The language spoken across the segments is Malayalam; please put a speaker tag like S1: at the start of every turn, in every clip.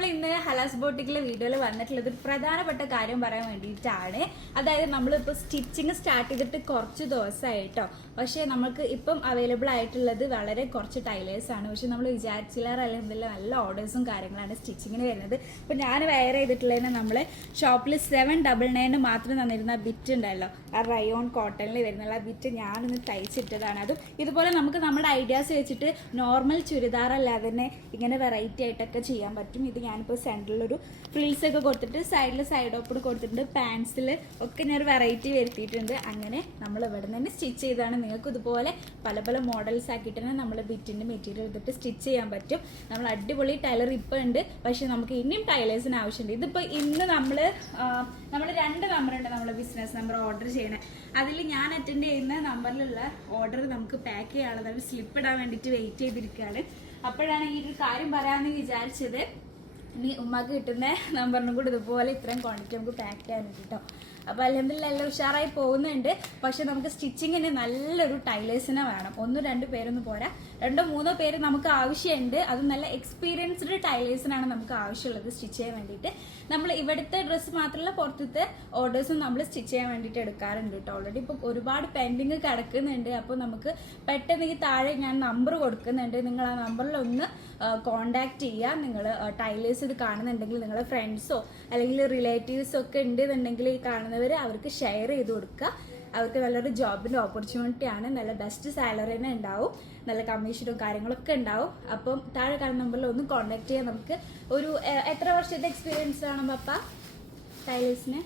S1: നമ്മൾ ഇന്ന് ഹലാസ് ബോട്ടിക്കിലെ വീഡിയോയിൽ വന്നിട്ടുള്ളത് ഒരു പ്രധാനപ്പെട്ട കാര്യം പറയാൻ വേണ്ടിയിട്ടാണ്. അതായത് നമ്മളിപ്പോൾ സ്റ്റിച്ചിങ് സ്റ്റാർട്ട് ചെയ്തിട്ട് കുറച്ച് ദിവസമായിട്ടോ പക്ഷേ നമുക്ക് ഇപ്പം അവൈലബിൾ ആയിട്ടുള്ളത് വളരെ കുറച്ച് ടൈലേഴ്സ് ആണ്. പക്ഷെ നമ്മൾ വിചാരിച്ചില്ലാറ് അല്ലെങ്കിൽ നല്ല ഓർഡേഴ്സും കാര്യങ്ങളാണ് സ്റ്റിച്ചിങ്ങിന് വരുന്നത്. ഇപ്പം ഞാൻ വെയർ ചെയ്തിട്ടുള്ളതിന് നമ്മൾ ഷോപ്പിൽ സെവൻ ഡബിൾ നയന് മാത്രം തന്നിരുന്ന ബിറ്റ് ഉണ്ടല്ലോ. ആ റയോൺ കോട്ടണിൽ വരുന്നുള്ള ബിറ്റ് ഞാനൊന്ന് തയ്ച്ചിട്ടതാണ്. അതും ഇതുപോലെ നമുക്ക് നമ്മുടെ ഐഡിയാസ് വെച്ചിട്ട് നോർമൽ ചുരിദാർ അല്ലാതെ തന്നെ ഇങ്ങനെ വെറൈറ്റി ആയിട്ടൊക്കെ ചെയ്യാൻ പറ്റും. ഇത് ഞാനിപ്പോൾ സെന്ററിലൊരു ഫ്രിൽസ് ഒക്കെ കൊടുത്തിട്ട് സൈഡിൽ സൈഡ് ഓപ്പൺ കൊടുത്തിട്ടുണ്ട്. പാൻസിൽ ഒക്കെ ഞാൻ ഒരു വെറൈറ്റി വരുത്തിയിട്ടുണ്ട്. അങ്ങനെ നമ്മൾ ഇവിടെ തന്നെ സ്റ്റിച്ച് ചെയ്താണ്. നിങ്ങൾക്ക് ഇതുപോലെ പല പല മോഡൽസ് ആക്കിയിട്ട് തന്നെ നമ്മൾ ബിറ്റിന്റെ മെറ്റീരിയൽ എടുത്തിട്ട് സ്റ്റിച്ച് ചെയ്യാൻ പറ്റും. നമ്മൾ അടിപൊളി ടൈലർ ഇപ്പോൾ ഉണ്ട്. പക്ഷേ നമുക്ക് ഇനിയും ടൈലേഴ്സിന് ആവശ്യമുണ്ട്. ഇതിപ്പോൾ ഇന്ന് നമ്മൾ നമ്മൾ രണ്ട് നമ്പറുണ്ട് നമ്മൾ ബിസിനസ് നമ്പർ ഓർഡർ ചെയ്യണേ. അതിൽ ഞാൻ അറ്റൻഡ് ചെയ്യുന്ന നമ്പറിലുള്ള ഓർഡർ നമുക്ക് പാക്ക് ചെയ്യാനുള്ളത്. സ്ലിപ്പ് ഇടാൻ വേണ്ടിയിട്ട് വെയിറ്റ് ചെയ്തിരിക്കുകയാണ്. അപ്പോഴാണ് ഈ ഒരു കാര്യം പറയാമെന്ന് വിചാരിച്ചത്. ഇനി ഉമ്മക്ക് കിട്ടുന്ന നമ്പറിനും കൂടി ഇതുപോലെ ഇത്രയും ക്വാണ്ടിറ്റി നമുക്ക് പാക്ക് ചെയ്യാൻ കിട്ടും അപ്പോൾ അല്ലെങ്കിൽ എല്ലാം ഉഷാറായി പോകുന്നുണ്ട്. പക്ഷെ നമുക്ക് സ്റ്റിച്ചിങ്ങിന് നല്ലൊരു ടൈലേഴ്സിനെ വേണം. ഒന്നും രണ്ട് പേരൊന്നും പോരാ. രണ്ടോ മൂന്നോ പേര് നമുക്ക് ആവശ്യമുണ്ട്. അത് നല്ല എക്സ്പീരിയൻസ്ഡ് ടൈലേഴ്സിനാണ് നമുക്ക് ആവശ്യമുള്ളത് സ്റ്റിച്ച് ചെയ്യാൻ വേണ്ടിയിട്ട് നമ്മൾ ഇവിടുത്തെ ഡ്രസ്സ് മാത്രമല്ല പുറത്തത്തെ ഓർഡേഴ്സും നമ്മൾ സ്റ്റിച്ച് ചെയ്യാൻ വേണ്ടിയിട്ട് എടുക്കാറുണ്ട് കേട്ടോ ഓൾറെഡി ഇപ്പോൾ ഒരുപാട് പെൻഡിങ് കിടക്കുന്നുണ്ട്. അപ്പോൾ നമുക്ക് പെട്ടെന്ന് ഈ താഴെ ഞാൻ നമ്പർ കൊടുക്കുന്നുണ്ട്. നിങ്ങൾ ആ നമ്പറിൽ ഒന്ന് കോണ്ടാക്ട് ചെയ്യുക നിങ്ങൾ ടൈലേഴ്സ് ഇത് കാണുന്നുണ്ടെങ്കിൽ നിങ്ങളുടെ ഫ്രണ്ട്സോ അല്ലെങ്കിൽ റിലേറ്റീവ്സോ ഒക്കെ ഉണ്ടെന്നുണ്ടെങ്കിൽ ഈ കാണുന്നവർ അവർക്ക് ഷെയർ ചെയ്ത് കൊടുക്കുക. അവർക്ക് നല്ലൊരു ജോബിന്റെ ഓപ്പർച്യൂണിറ്റി ആണ്. നല്ല ബെസ്റ്റ് സാലറി തന്നെ ഉണ്ടാവും. നല്ല കമ്മീഷനും കാര്യങ്ങളൊക്കെ ഉണ്ടാവും. അപ്പം താഴെ കാണുന്ന നമ്പറിൽ ഒന്ന് കോൺടാക്ട് ചെയ്യാം നമുക്ക് ഒരു എത്ര വർഷത്തെ എക്സ്പീരിയൻസ് ആണ് പപ്പ? ടൈലേഴ്സിന്?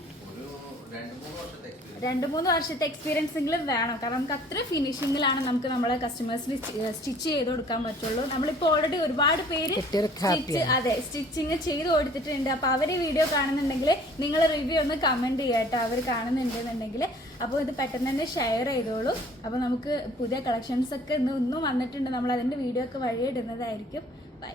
S2: രണ്ട് മൂന്ന് വർഷത്തെ എക്സ്പീരിയൻസ്
S1: രണ്ട് മൂന്ന് വർഷത്തെ എക്സ്പീരിയൻസ് എങ്കിലും വേണം. കാരണം നമുക്ക് അത്ര ഫിനിഷിങ്ങിലാണ് നമുക്ക് നമ്മളെ കസ്റ്റമേഴ്സിന് സ്റ്റിച്ച് ചെയ്ത് കൊടുക്കാൻ പറ്റുള്ളൂ. നമ്മളിപ്പോൾ ഓൾറെഡി ഒരുപാട് പേര് സ്റ്റിച്ച് അതെ സ്റ്റിച്ചിങ് ചെയ്ത് കൊടുത്തിട്ടുണ്ട്. അപ്പൊ അവർ വീഡിയോ കാണുന്നുണ്ടെങ്കിൽ നിങ്ങൾ റിവ്യൂ ഒന്ന് കമന്റ് ചെയ്യാട്ടോ അവർ കാണുന്നുണ്ടെന്നുണ്ടെങ്കിൽ. അപ്പോൾ ഇത് പെട്ടെന്ന് തന്നെ ഷെയർ ചെയ്തോളൂ. അപ്പോൾ നമുക്ക് പുതിയ കളക്ഷൻസ് ഒക്കെ ഇന്ന് ഇന്നും വന്നിട്ടുണ്ട്. നമ്മൾ അതിന്റെ വീഡിയോ ഒക്കെ വഴിയിടുന്നതായിരിക്കും. ബൈ